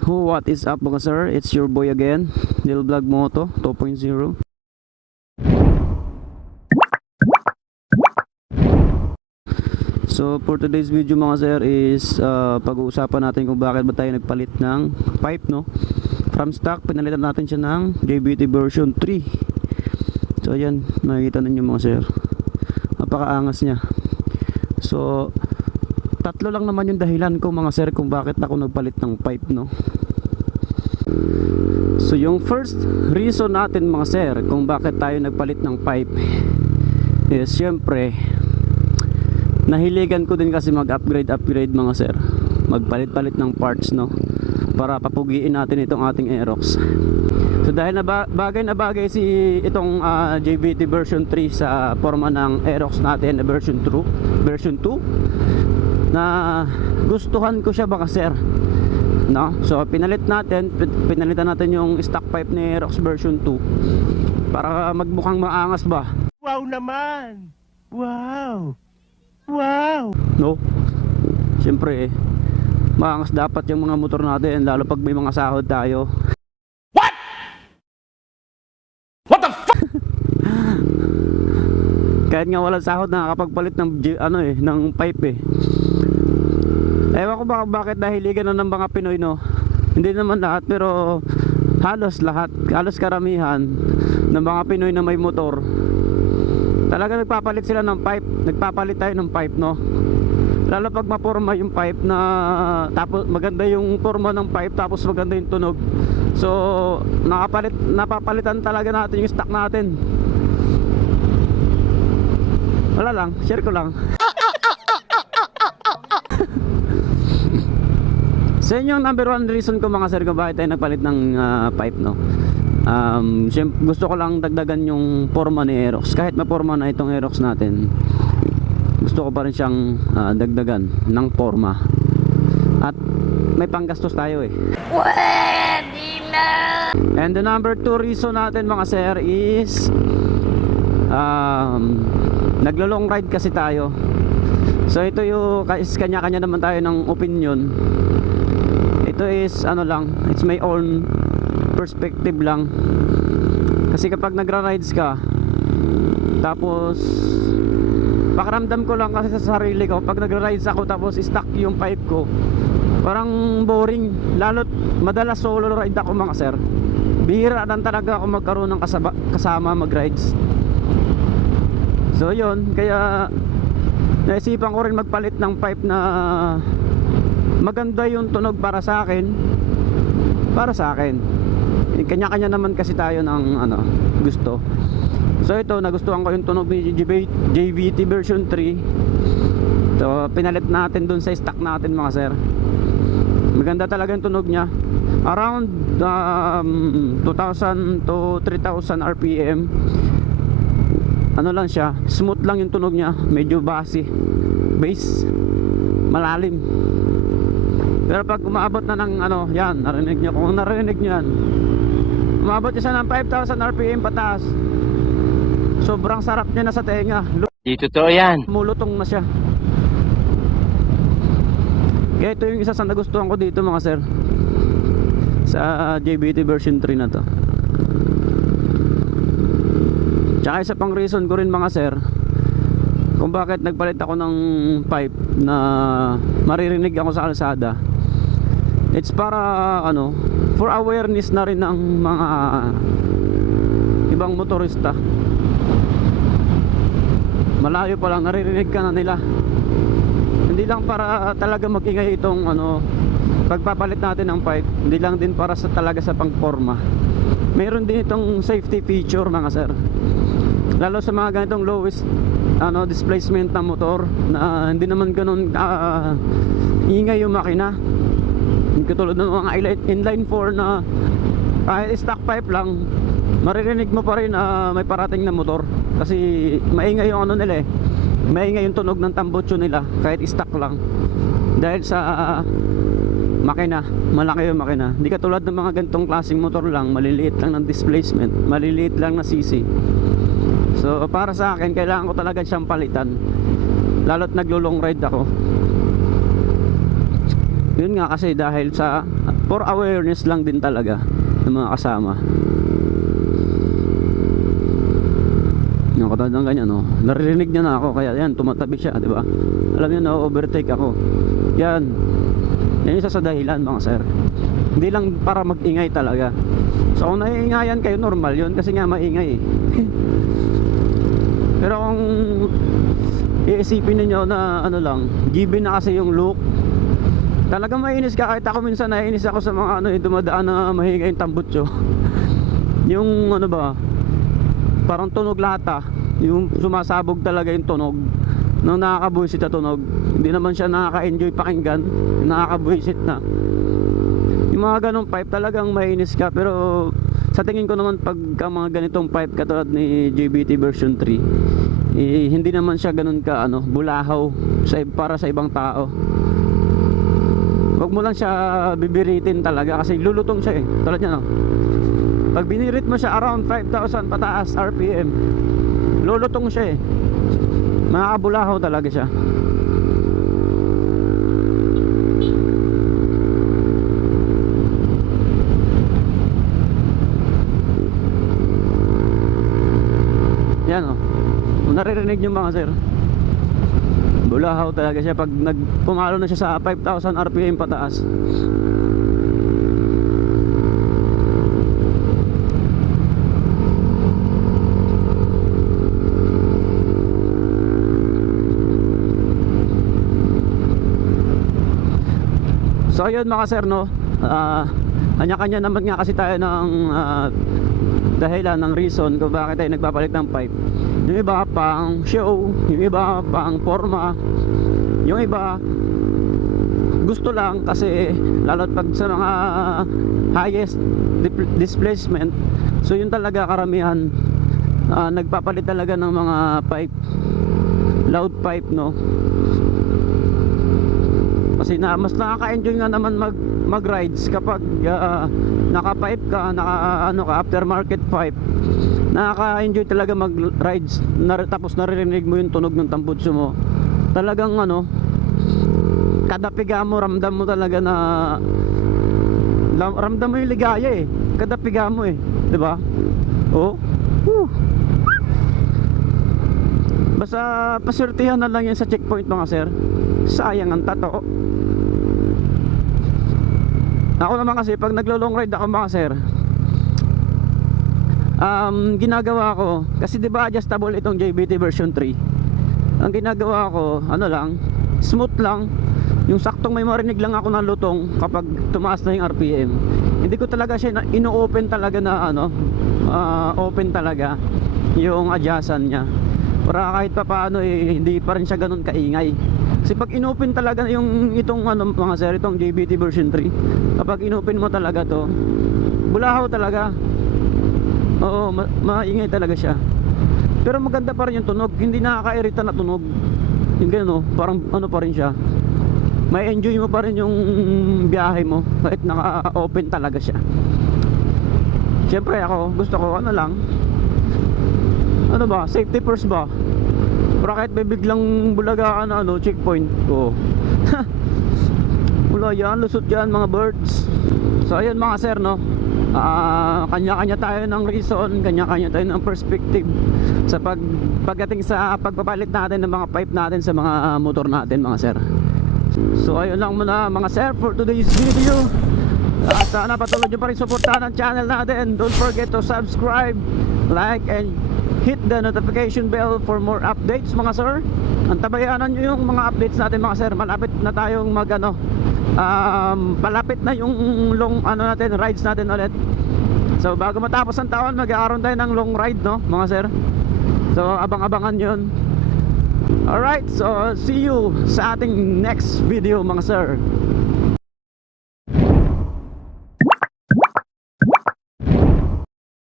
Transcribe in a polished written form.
What is up mga sir? It's your boy again, Lil Vlog Moto 2.0. So for today's video mga sir is pag-uusapan natin kung bakit ba tayo nagpalit ng pipe, no? From stock, pinalitan natin siya ng JBT version 3. So ayan, makikita ninyo mga sir, napakaangas niya. So tatlo lang naman yung dahilan ko mga sir kung bakit ako nagpalit ng pipe, no? So yung first reason natin mga sir kung bakit tayo nagpalit ng pipe is syempre nahiligan ko din kasi mag-upgrade mga sir, magpalit-palit ng parts, no, para papugiin natin itong ating Aerox. So dahil na bagay na bagay si itong JBT version 3 sa forma ng Aerox natin version 2 na gustuhan ko siya baka sir, no? So pinalitan natin yung stock pipe ni Aerox version 2 para magmukhang maangas ba. Wow naman! Wow! Wow! No? Siyempre maangas dapat yung mga motor natin, lalo pag may mga sahod tayo. What? What the fuck? Kahit nga walang sahod nakakapagpalit ng ng pipe eh. Ewan ko bakit nahiligan na ng mga Pinoy, no? Hindi naman lahat pero halos karamihan ng mga Pinoy na may motor talaga nagpapalit sila ng pipe. Nagpapalit tayo ng pipe, no? Lalo pag maporma yung pipe na tapos maganda yung forma ng pipe tapos maganda yung tunog. So napapalitan talaga natin yung stock natin. Wala lang, share ko lang. So yun yung number one reason ko mga sir kung bakit tayo nagpalit ng pipe, no? Gusto ko lang dagdagan yung forma ni Aerox. Kahit maporma na itong Aerox natin, gusto ko pa rin siyang dagdagan ng forma. At may panggastos tayo eh. Pwede na! And the number two reason natin mga sir is naglo-long ride kasi tayo. So ito yung kanya-kanya naman tayo ng opinion. Ito is it's my own perspective lang. Kasi kapag nagra-rides ka tapos pakiramdam ko lang kasi sa sarili ko, pag nagra-rides ako tapos stuck yung pipe ko, parang boring. Lalo't madalas solo ride ako mga sir. Bihira lang talaga ako magkaroon ng kasama mag-rides. So yun, kaya naisipan ko rin magpalit ng pipe na maganda yung tunog para sa akin. Kanya-kanya naman kasi tayo ng gusto. So ito, nagustuhan ko yung tunog ni JBT version 3. So pinalit natin dun sa stock natin mga sir. Maganda talaga yung tunog niya. Around 2,000 to 3,000 RPM. Lang siya, smooth lang yung tunog niya. Medyo bass, malalim. Pero pag umaabot na ng yan, narinig niyo, kung narinig niyo yan, umabot siya ng 5,000 RPM pataas, sobrang sarap niya na sa tenga. Di totoo yan. Mulutong na siya. Kaya ito yung isa sa nagustuhan ko dito mga sir, sa JBT version 3 na to. Tsaka isa pang reason ko rin mga sir kung bakit nagpalit ako ng pipe na maririnig ako sa kalsada, it's para for awareness na rin ng mga ibang motorista. Malayo pa lang naririnig ka na nila. Hindi lang para talaga mag-ingay itong pagpapalit natin ng pipe, hindi lang din para talaga sa pangporma. Mayroon din itong safety feature mga sir, lalo sa mga ganitong lowest displacement na motor na hindi naman ganun ingay yung makina. Katulad ng mga inline 4 na kahit stock pipe lang, maririnig mo pa rin may parating na motor. Kasi maingay yung nila maingay yung tunog ng tambutso nila kahit stock lang. Dahil sa makina, malaki yung makina. Hindi katulad ng mga ganitong klaseng motor lang, maliliit lang ng displacement, maliliit lang na cc. So para sa akin, kailangan ko talaga siyang palitan, lalo't naglo-long ride ako. Yun nga kasi dahil sa for awareness lang din talaga ng mga kasama. Yung katulad ng ganyan, no? Naririnig niya na ako, kaya yan, tumatabi siya, di ba? Alam niyo na overtake ako. Yan isa sa dahilan, mga sir. Hindi lang para mag-ingay talaga. So kung naiingayan kayo, normal yun kasi nga maingay eh. Pero kung iisipin niyo na ano lang, given na kasi yung look, talagang mainis ka. Kahit ako minsan naiinis ako sa mga ano, dumadaan na mahingay yung tambutso. Yung ano ba, parang tunog lata, yung sumasabog talaga yung tunog nung nakakabuisit na tunog. Hindi naman siya nakaka-enjoy pakinggan, nakakabuisit na. Yung mga ganong pipe talagang mainis ka. Pero sa tingin ko naman pag mga ganitong pipe katulad ni JBT version 3, hindi naman siya ganun ka ano, bulahaw para sa ibang tao. Huwag mo lang siya bibiritin talaga kasi lulutong siya eh. Tulad niya, no? Pag binirit mo siya around 5,000 pataas RPM, lulutong siya eh. Makakabulahaw talaga siya. Yan o, naririnig nyo mga sir, bulahaw talaga siya pag pumalo na siya sa 5,000 RPM pataas. So ayun mga sir, no, kanya-kanya naman nga kasi tayo ng dahilan, ng reason kung bakit tayo nagpapalit ng pipe. Yung iba pang show, yung iba pang forma, yung iba gusto lang kasi lalo't pag sa mga highest displacement. So yun talaga karamihan, nagpapalit talaga ng mga pipe, loud pipe, no. Kasi mas nakaka-enjoy nga naman mag-rides kapag naka-pipe ka, aftermarket pipe. Nakaka-enjoy talaga mag-rides tapos naririnig mo yung tunog ng tambutso mo. Talagang ano, kada piga mo ramdam mo talaga na ramdam mo yung ligaya eh. Kada piga mo eh, 'di ba? Oh. Woo. Basta pasurtihan na lang yan sa checkpoint mga sir. Sayang ang tato. Ako naman kasi pag naglo-long ride ako mga sir, ginagawa ko, kasi diba adjustable itong JBT version 3. Ang ginagawa ko, ano lang, smooth lang. Yung saktong may marinig lang ako ng lutong kapag tumaas na yung RPM. Hindi ko talaga siya ino-open talaga na ano, open talaga yung adjustan niya. Para kahit pa paano hindi pa rin siya ganun kaingay. Kasi pag inopen talaga yung itong ano mga sir, itong JBT version 3, kapag inopen mo talaga to, bulahaw talaga. Oo, maingay talaga siya. Pero maganda pa rin yung tunog, hindi nakakairita na tunog. Yung gano'n, parang ano pa rin siya. May enjoy mo pa rin yung biyahe mo kahit naka-open talaga siya. Siyempre ako, gusto ko ano lang, ano ba, safety first ba? Para kahit may biglang bulagaan na ano, checkpoint ko. Wala yan, lusot yan mga birds. So ayun mga sir, no, kanya-kanya tayo ng reason, kanya-kanya tayo ng perspective sa pagdating sa pagpapalit natin ng mga pipe natin sa mga motor natin mga sir. So ayun lang muna mga sir for today's video. Sana patuloy nyo pa rin suportahan ang channel natin. Don't forget to subscribe, like, and hit the notification bell for more updates mga sir. Antabayanan nyo yung mga updates natin mga sir. Malapit na tayong palapit na yung long natin, rides natin ulit. So bago matapos ang taon, mag-aaroon tayo ng long ride, no mga sir. So abang-abangan yun. Alright, so see you sa ating next video mga sir.